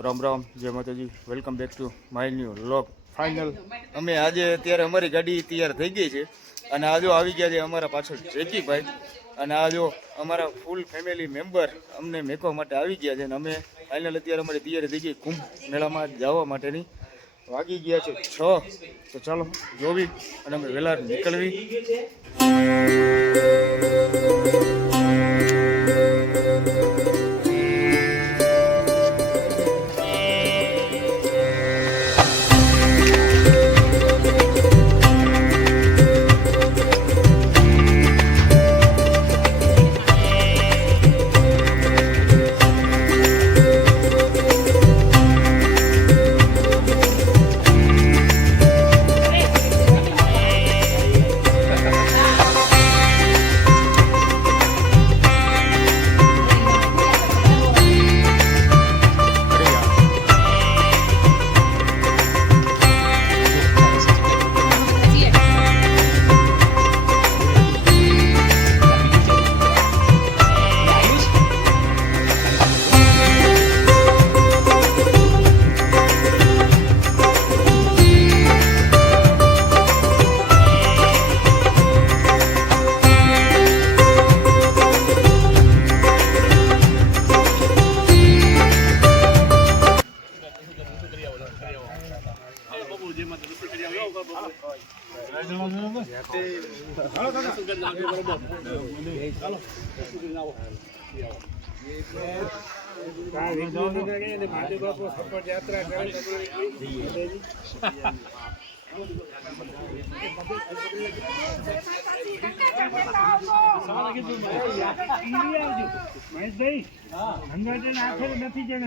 રામ રામ, જય માતાજી. Welcome back to my new vlog. Final અમે આજે અત્યારે અમારી ગાડી તૈયાર થઈ ગઈ છે અને આ જો આવી ગયા છે અમારા પાછળ જેકીભાઈ અને આ જો અમારા ફૂલ ફેમિલી મેમ્બર અમને મેકવા માટે આવી ગયા છે અને અમે ફાઇનલ અત્યારે અમારી તૈયારી થઈ ગઈ કુંભ મેળામાં જવા માટેની. વાગી ગયા છે 6, તો ચાલો જોવી અને અમે વહેલા નીકળવી.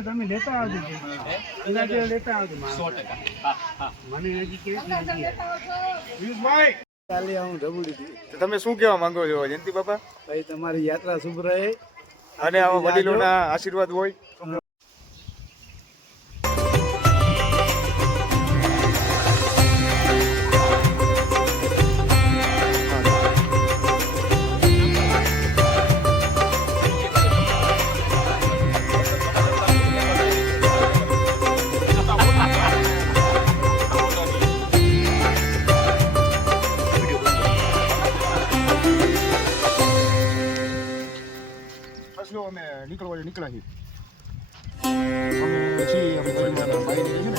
તમે લેતા આવજો, લેતા આવજો. 100%. તમે શું કહેવા માંગો છો જયંતિ બાપા? ભાઈ તમારી યાત્રા શુભ રહે અને આવા વડીલોના આશીર્વાદ હોય. અમે નીકળ્યા છીએ. અમે છીએ પરિવારના ભાઈ છે ને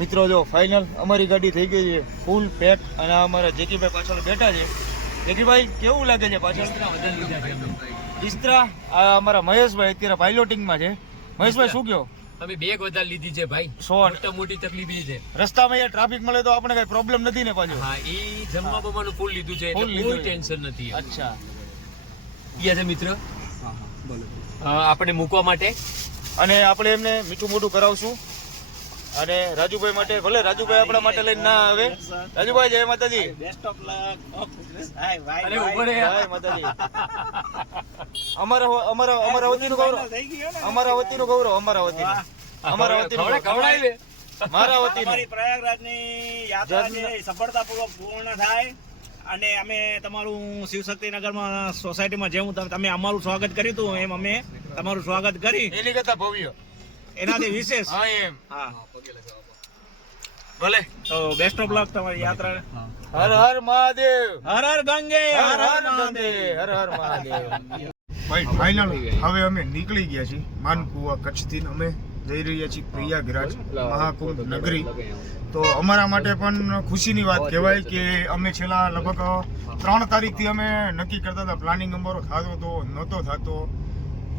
મિત્રો. જો ફાઇનલ અમારી ગાડી થઈ ગઈ છે ફૂલ પેક અને અમારા જેકીભાઈ પાછળ બેઠા છે. જેકીભાઈ કેવું લાગે છે પાછળ? ઇસ્ત્રા. આ અમારા મહેશભાઈ અત્યારે પાયલોટિંગમાં છે. મહેશભાઈ શું કહો? અમે બેગ વધારે લીધી છે ભાઈ. 100 મોટી તકલીફ છે. રસ્તામાં ટ્રાફિક મળે તો આપણે કઈ પ્રોબ્લેમ નથી ને પાછું? હા, એ જમવા બમવાનું ફૂલ લીધું છે, કોઈ ટેન્શન નથી. અચ્છા, ઈ છે મિત્ર. આપણે મૂકવા માટે અને આપણે એમને મીઠું મોઢું કરાવશું. અને રાજુભાઈ માટે, ભલે રાજુભાઈ આપણા માટે લઈને ના આવે. રાજુભાઈ જય માતાજી. Best of luck. અરે ઉપર જય માતાજી. અમારા વતીનું ગૌરવ, અમારા વતીનું ગૌરવ, અમારા વતીનું, અમારા વતીનું ખવડાવે. મારા વતીનું. અમારી પ્રયાગરાજની યાત્રા છે સફળતાપૂર્વક પૂર્ણ થાય અને અમે તમારું શિવશક્તિનગરમાં સોસાયટીમાં જેવું તમે અમારું સ્વાગત કર્યું હતું એમ અમે તમારું સ્વાગત કરી એની કરતા ભવ્ય, એનાથી વિશેષ. હા એમ. હા ભલે. તો બેસ્ટ ઓફ લક તમારી યાત્રા. હર હર મહાદેવ. હર હર ગંગે, હર હર મહાદેવ. હર હર મહાદેવ. ભાઈ ફાઇનલ હવે અમે નીકળી ગયા છીએ માનકુવા કચ્છથી. અમે જઈ રહ્યા છીએ પ્રયાગરાજ મહાકુંભ નગરી. તો અમારા માટે પણ ખુશીની વાત કહેવાય કે અમે છેલ્લા લગભગ 3 તારીખથી અમે નક્કી કરતા હતા, પ્લાનિંગ અમારો થતો હતો, નહોતો થતો.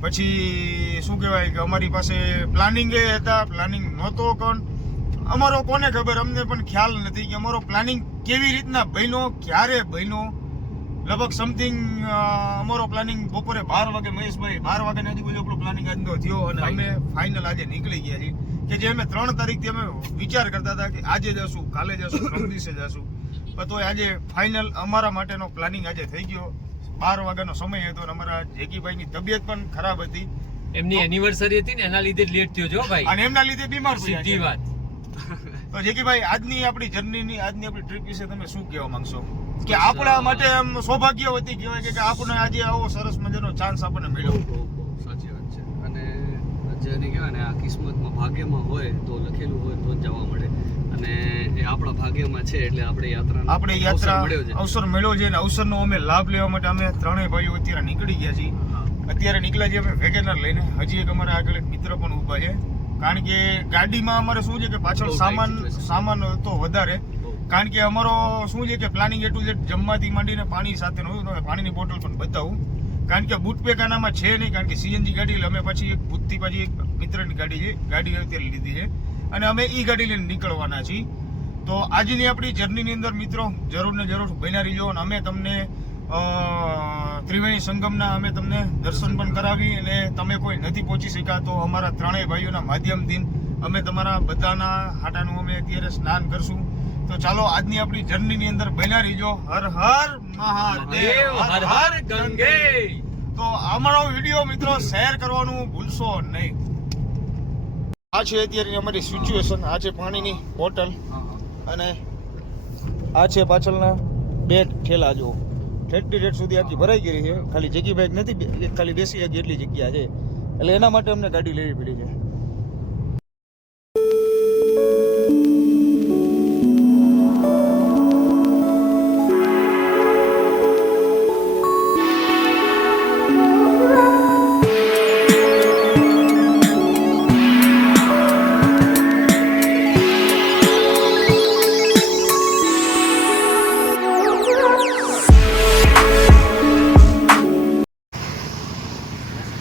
પછી શું કહેવાય કે અમારી પાસે પ્લાનિંગ એ હતા, પ્લાનિંગ નહોતો પણ અમારો કોને ખબર, અમને પણ ખ્યાલ નથી કે અમારો પ્લાનિંગ કેવી રીતના બન્યો, ક્યારે બન્યો. લગભગ સમથિંગ અમારો પ્લાનિંગ બપોરે 12 વાગે, મહેશભાઈ 12 વાગ્યાની આજુબાજુ આપણો પ્લાનિંગ આજનો થયો અને અમે ફાઇનલ આજે નીકળી ગયા છીએ. કે જે અમે 3 તારીખથી અમે વિચાર કરતા હતા કે આજે જશું, કાલે જશું, પરમ દિવસે જશું, પણ તોય આજે ફાઇનલ અમારા માટેનો પ્લાનિંગ આજે થઈ ગયો. 12 વાગ્યાનો સમય હતો અને અમારા જેકીભાઈની તબિયત પણ ખરાબ હતી, એમની એનિવર્સરી હતી ને એના લીધે લેટ થયો છો ભાઈ, અને એમના લીધે બીમાર પડ્યા સીધી છે. વાત. તો જેકીભાઈ, આજની આપણી જર્નીની, આજની આપણી ટ્રીપ વિશે તમે શું કહેવા માંગશો? કે આપણા માટે આમ સૌભાગ્યવતી કહેવાય કે આપણને આજે આવો સરસ મજાનો ચાન્સ આપણને મળ્યો. સાચી વાત છે. અને જેને કહેવાય ને, આ કિસ્મતમાં ભાગ્યમાં હોય તો લખેલું હોય તો જ જવા મળે, અને એ આપણા ભાગ્યમાં છે એટલે આપણે યાત્રા અવસર મળ્યો છે અને અવસરનો અમે લાભ લેવા માટે અમે ત્રણેય ભાઈઓ અત્યારે નીકળી ગયા છીએ. અત્યારે નીકળ્યા છીએ અમે વેગેનર લઈને. હજી એક અમારા આગળ એક મિત્ર પણ ઊભા છે, કારણ કે ગાડીમાં અમારે શું છે કે પાછળ સામાન તો વધારે, કારણ કે અમારો શું છે કે પ્લાનિંગ એટલું છે, જમવાથી માંડીને પાણી સાથે નહોતું. પાણીની બોટલ પણ બતાવું, કારણ કે બુટ પેક આનામાં છે નહીં, કારણ કે સીએનજી ગાડી એટલે અમે પછી એક ભૂતથી પછી એક મિત્રની ગાડી અત્યારે લીધી છે અને અમે એ ગાડી લઈને નીકળવાના છીએ. તો આજની આપણી જર્નીની અંદર મિત્રો જરૂર ને જરૂર બન્યા રહીજો અને અમે તમને ત્રિવેણી સંગમના અમે તમને દર્શન પણ કરાવી, અને તમે કોઈ નથી પહોંચી શક્યા તો અમારા ત્રણેય ભાઈઓના માધ્યમથી અમે તમારા બધાના હાટાનું અમે અત્યારે સ્નાન કરશું. તો ચાલો આજની આપણી જર્નીની અંદર બન્યા રહીજો. હર હર મહાદેવ, હર હર ગંગે. તો અમારો વિડીયો મિત્રો શેર કરવાનું ભૂલશો નહીં. આ છે અત્યારની અમારી સિચ્યુએશન. આ છે પાણીની બોટલ અને આ છે પાછળના બેગ ઠેલા. જો ઠેઠ સુધી આખી ભરાઈ ગઈ છે, ખાલી જગ્યા બેગ નથી, ખાલી બેસી શકે એટલી જગ્યા છે, એટલે એના માટે અમને ગાડી લેવી પડી છે.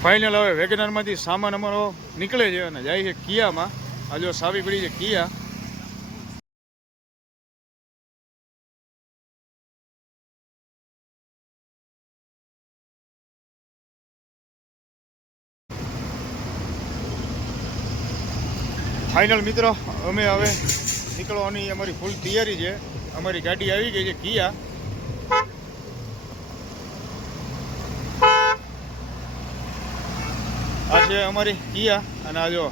ફાઇનલ હવે વેગનરમાંથી સામાન અમારો નીકળે છે અને જાય છે કિયામાં. આ જો સાવી પડી છે કિયા. ફાઇનલ મિત્રો અમે હવે નીકળવાની અમારી ફૂલ તૈયારી છે. અમારી ગાડી આવી ગઈ છે કિયા. આ છે અમારી કિયા અને આ જો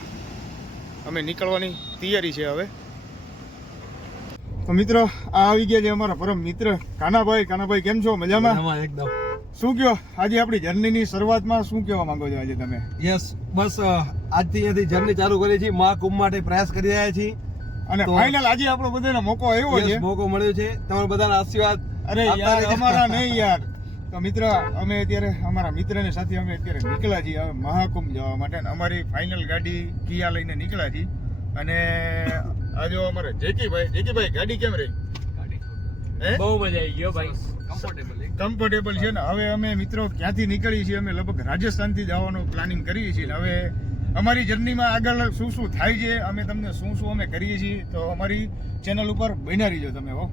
અમે નીકળવાની તૈયારી છે હવે. તો મિત્રો આ આવી ગયા છે અમારા પરમ મિત્ર કાનાભાઈ. કાનાભાઈ કેમ છો? મજામાં? એકદમ. શું કયો આજે આપણી જર્નીની શરૂઆતમાં શું કહેવા માંગો છો આજે તમે? યસ, બસ આજથી અહીંયાથી જર્ની ચાલુ કરી છે. મહાકુંભ માટે પ્રયાસ કરી રહ્યા છીએ અને ફાઇનલ આજે આપણો બધાનો મોકો આવ્યો છે. મોકો મળ્યો છે. તમારા બધાના આશીર્વાદ. અરે યાર, અમારા નહીં યાર. તો મિત્ર અમે અત્યારે અમારા મિત્રની સાથે અમે અત્યારે નીકળ્યા છીએ હવે મહાકુંભ જવા માટે. અમારી ફાઇનલ ગાડી કિયા લઈને નીકળ્યા છીએ. અને આ જો અમારે જેકીભાઈ ગાડી કેમ રહી? બહુ મજા આવી ગયો ભાઈ, કમ્ફર્ટેબલ છે ને. હવે અમે મિત્રો ક્યાંથી નીકળીએ છીએ? અમે લગભગ રાજસ્થાનથી જવાનું પ્લાનિંગ કરીએ છીએ. હવે અમારી જર્નીમાં આગળ શું શું થાય છે, અમે તમને શું શું અમે કરીએ છીએ, તો અમારી ચેનલ ઉપર બન્યા રહીજો તમે. હો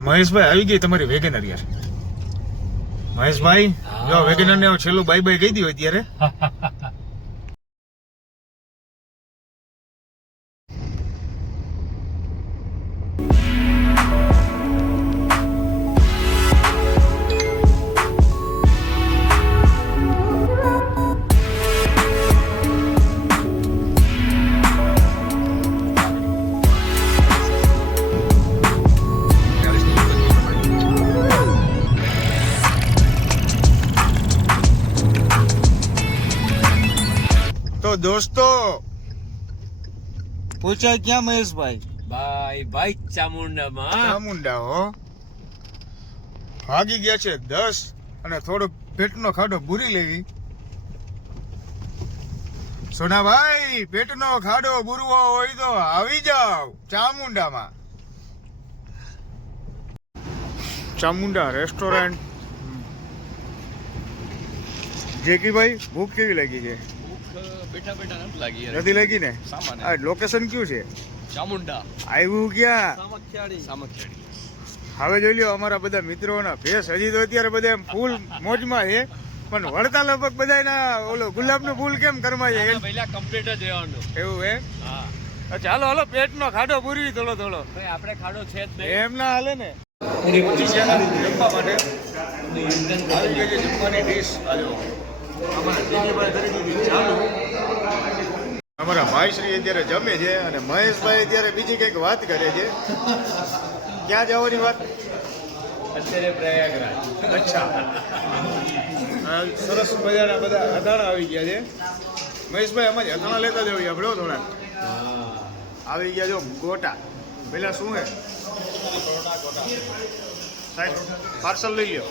મહેશભાઈ આવી ગઈ તમારી વેગેનર યાર. મહેશભાઈ જો વેગેનર ને છેલ્લું બાય બાય કહી દીધું અત્યારે. તો દોસ્તો પહોંચ્યા ક્યાં મહેશભાઈ? ભાઈ ચામુંડામાં. ચામુંડા હો. ભાગી ગયા છે 10 અને થોડોક પેટનો ખાડો ભૂરી લેવી. સોનાભાઈ પેટનો ખાડો બુરવો હોય તો આવી જાવ ચામુંડામાં. ચામુંડા રેસ્ટોરન્ટ. જેકીભાઈ ભૂખ કેવી લાગી છે? બેઠા બેઠા નથી લાગી નથી લાગી ને? સામાન્ય. આ લોકેશન કયું છે? ચામુંડા આવ્યું ક્યાં? સામખિયાળી. હવે જોઈ લ્યો અમારા બધા મિત્રોના ફેસ હજી તો અત્યારે બધા એમ ફૂલ મોજમાં છે, પણ વળતા લગભગ બધાના ઓલો ગુલાબનું ફૂલ કેમ કરમાય છે પહેલા કમ્પ્લીટ જ રહેવાનું. એવું હે? હા ચાલો હાલો પેટનો ખાડો પૂરવી થોડો થોડો. ભાઈ આપણે ખાડો છે જ નહીં. એમ ના હાલે ને. જમવા માટે આવી ગઈ છે જમવાની ડીશ. અમારા જેજીભાઈ કરી દીધી ચાલુ. અમારા ભાઈશ્રી અત્યારે જમે છે અને મહેશભાઈ અત્યારે બીજી કંઈક વાત કરે છે. ક્યાં જવાની વાત? અત્યારે પ્રયાગરાજ. અચ્છા. સરસ મજાના બધા અથાણા આવી ગયા છે. મહેશભાઈ અમારી અથાણા લેતા જઈએ આપણે થોડા. આવી ગયા જો ગોટા. પેલા શું હે સાહેબ? પાર્સલ લઈ લ્યો.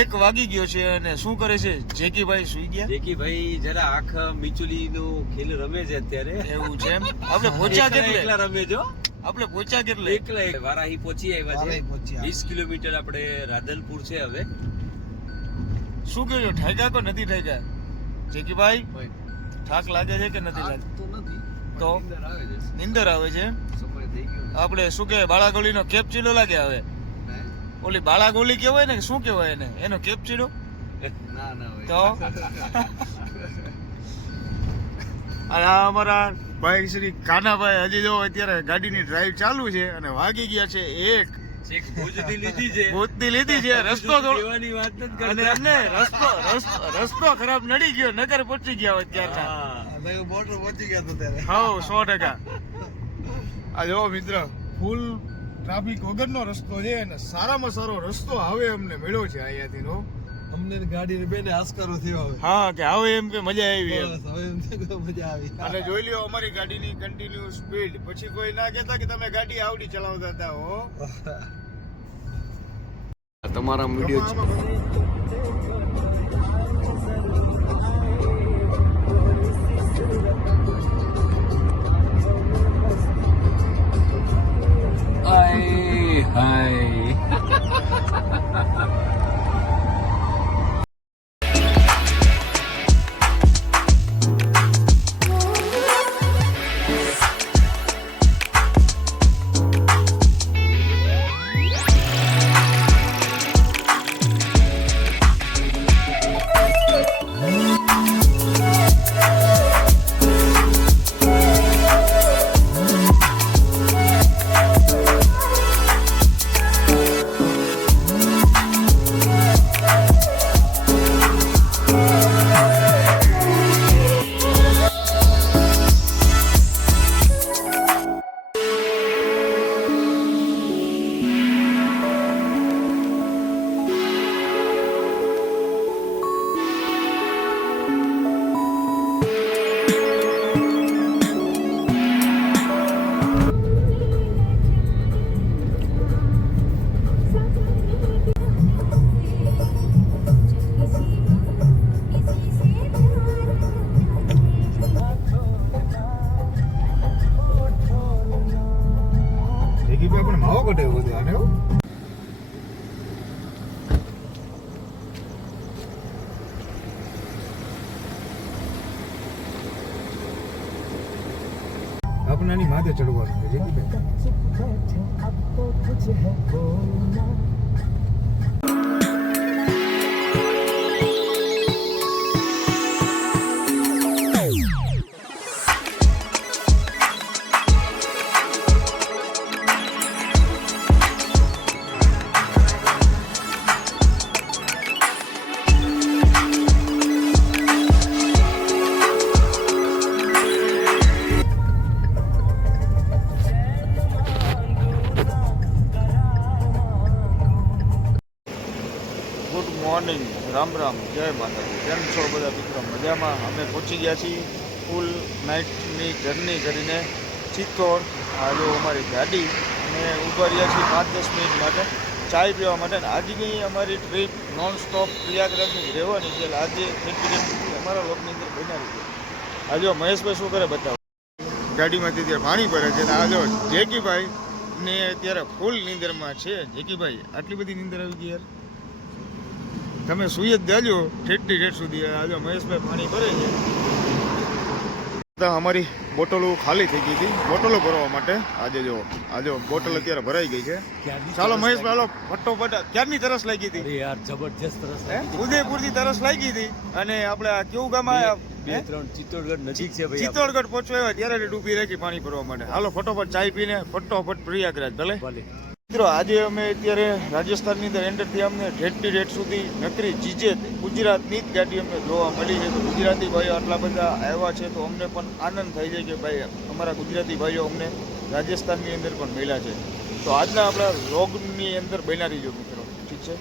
એક વાગી ગયો છે અને શું કરે છે જેકીભાઈ? સુઈ ગયા? જેકી ભાઈ જરા આંખ મીચુલી નો ખેલ રમે છે અત્યારે. એવું છે એમ? આપણે પહોંચ્યા કેટલે? એકલા રમે જો. આપણે પહોંચ્યા કેટલે? એકલા વારાહી પહોંચી આવ્યા છે. 20 કિલોમીટર આપણે રાધનપુર છે હવે. શું કહ્યું, ઠાક્યા કે નથી ઠાક્યા? જેકીભાઈ થાક લાગે છે કે નથી લાગે? તો નથી તો? નીંદર આવે છે. નીંદર આવે છે? સમય થઈ ગયો. આપણે શું કે બાળાગોલીનો કેપચીલો લાગે હવે? ઓલી બાળાગોલી કહેવાય ને, શું કહેવાય એને? એનો કેપચીડો ના ના ભાઈ. તો અને આ અમારા ભાઈ શ્રી કાનાભાઈ હજી જો અત્યારે ગાડીની ડ્રાઈવ ચાલુ છે અને વાગી ગયા છે એક. છેક ભુજથી લીધી છે. ભૂતની લીધી છે. રસ્તો થોડો લેવાની વાત નથી અને કરતા. એમને રસ્તો ખરાબ નડી ગયો, નગર પહોંચી ગયા હોય ત્યારના. હા. બોર્ડર પહોંચી ગયા તો ત્યારે. હા 100%. આ જો મિત્ર ફૂલ ટ્રાફિક વગરનો રસ્તો છે અને સારામાં સારો રસ્તો હવે અમને મળ્યો છે અહીંયાથી નો. અમને ગાડી બેને આસ્કારો થયો હવે. હા કે હવે એમ કે મજા આવી એમ. બસ, હવે એમ થયું કે મજા આવી. અને જોઈ લ્યો અમારી ગાડીની કન્ટિન્યુ સ્પીડ. પછી કોઈ ના કહેતા કે તમે ગાડી આવડી ચલાવતા હતા હો. તમારા વિડીયો હાય. પણ માવો કઢાવ્યો બધું આને હો. આપનાની માથે ચડવાનું છે મોર્નિંગ. રામ રામ, જય માતાજી. કેમ છો બધા મિત્રો? મજામાં. અમે પહોંચી ગયા છીએ ફૂલ નાઇટની જર્ની કરીને ચિત્તોડ. આ જો અમારી ગાડી, અમે ઊભા રહ્યા છીએ 5-10 મિનિટ માટે ચાય પીવા માટે. ને આજની અમારી ટ્રીપ નોન સ્ટોપ પ્રયાગરાજની જ રહેવાની છે. એટલે આજે અમારા લોકની અંદર બનાવી છે. આ જો મહેશભાઈ શું કરે બતાવો. ગાડીમાંથી ત્યારે પાણી ભરે છે. ને આ જો જેકીભાઈ ને અત્યારે ફૂલ નીંદરમાં છે. જેકીભાઈ આટલી બધી નીંદર આવી ગઈ યાર, તમે સુઈ જ જાજો ઠેઠથી ઠેઠ સુધી. આ જો મહેશભાઈ પાણી ભરે છે. અમારી બોટલો ખાલી થઈ ગઈ હતી બોટલો ભરવા માટે. આજે બોટલ અત્યારે ભરાઈ ગઈ છે. ચાલો મહેશભાઈ હાલો ફટોફટ. ક્યારની તરસ લાગી હતી યાર જબરજસ્ત તરસ ઉદયપુરથી તરસ લાગી હતી. અને આપણે આ કેવું ગામ આવ્યા 2-3 ચિત્તોડગઢ નજીક છે ભાઈ. ચિત્તોડગઢ પહોંચવા આવ્યા ત્યારે ડૂબી રાખી પાણી ભરવા માટે. હાલો ફટોફટ ચાય પીને ફટોફટ પ્રયાગરાજ ભલે. મિત્રો આજે અમે અત્યારે રાજસ્થાનની અંદર એન્ટર થયા. અમને ઠેઠથી ઠેઠ સુધી નકરી ચીજે ગુજરાતની જ ગાડી અમને જોવા મળી છે. તો ગુજરાતી ભાઈઓ આટલા બધા આવ્યા છે તો અમને પણ આનંદ થાય છે કે ભાઈ અમારા ગુજરાતી ભાઈઓ અમને રાજસ્થાનની અંદર પણ મળ્યા છે. તો આજના આપણા વ્લોગની અંદર બન્યા રહીજો મિત્રો, ઠીક છે.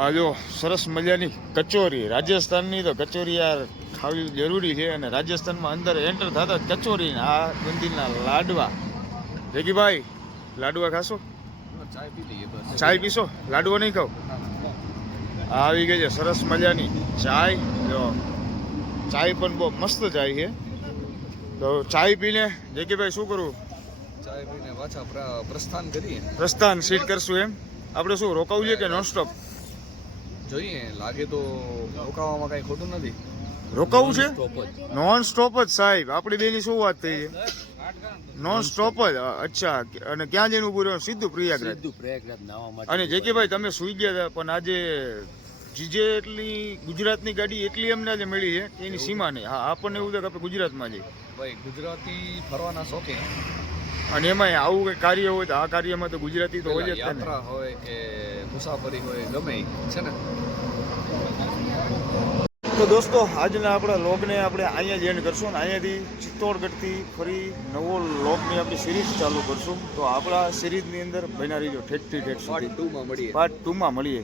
આ જો સરસ મજાની કચોરી, રાજસ્થાનની તો કચોરી યાર ખાવી જરૂરી છે. અને રાજસ્થાનમાં અંદર એન્ટર થતા જ કચોરી, આ બુંદીના લાડવા. રેગીભાઈ લાડવા ખાશો? ચાય પી લઈએ બસ. ચાય પીશો? લાડવો નહીં ખાવ? આવી ગઈ છે સરસ મજાની ચાય. જો ચાય પણ બહુ મસ્ત ચાય છે. તો ચાય પીને જેકીભાઈ શું કરવું? ચાય પીને પાછા પ્રસ્થાન કરીએ. પ્રસ્થાન સીટ કરશું એમ? આપણે શું રોકાવું છે કે નોનસ્ટોપ? જોઈએ, લાગે તો રોકાવામાં કઈ ખોટું નથી. રોકાવું છે? નોન સ્ટોપ જ સાહેબ. આપણી બેની શું વાત થઈ છે? નોન સ્ટોપ જ. અચ્છા, અને ક્યાં જઈને ઉભું રહેવાનું? સીધું પ્રયાગરાજ. પ્રયાગરાજ નાવા માટે. અને જેકીભાઈ તમે સુઈ ગયા હતા પણ આજે જીજે એટલી ગુજરાતની ગાડી એટલી અમને આજે મળી છે કે એની સીમા નહીં. હા, આપણને એવું છે કે આપણે ગુજરાતમાં જઈએ. ભાઈ ગુજરાતી ફરવાના શોખીન, અને એમાંય આવું કંઈ કાર્ય હોય તો આ કાર્યમાં તો ગુજરાતી તો હોય જ છે ને. યાત્રા હોય કે મુસાફરી હોય ગમે ઈ, છે ને. તો દોસ્તો આજના આપણા લોગને આપણે અહીંયા જ એન્ડ કરશું. ને અહીંયાથી ચિત્તોડગઢથી ફરી નવો લોગની આપણી સિરીઝ ચાલુ કરશું. તો આપણા સિરીઝની અંદર બન્યા રહીજો ઠેઠથી ઠેઠ સુધી. પાર્ટ 2 માં મળીએ. પાર્ટ 2 માં મળીએ.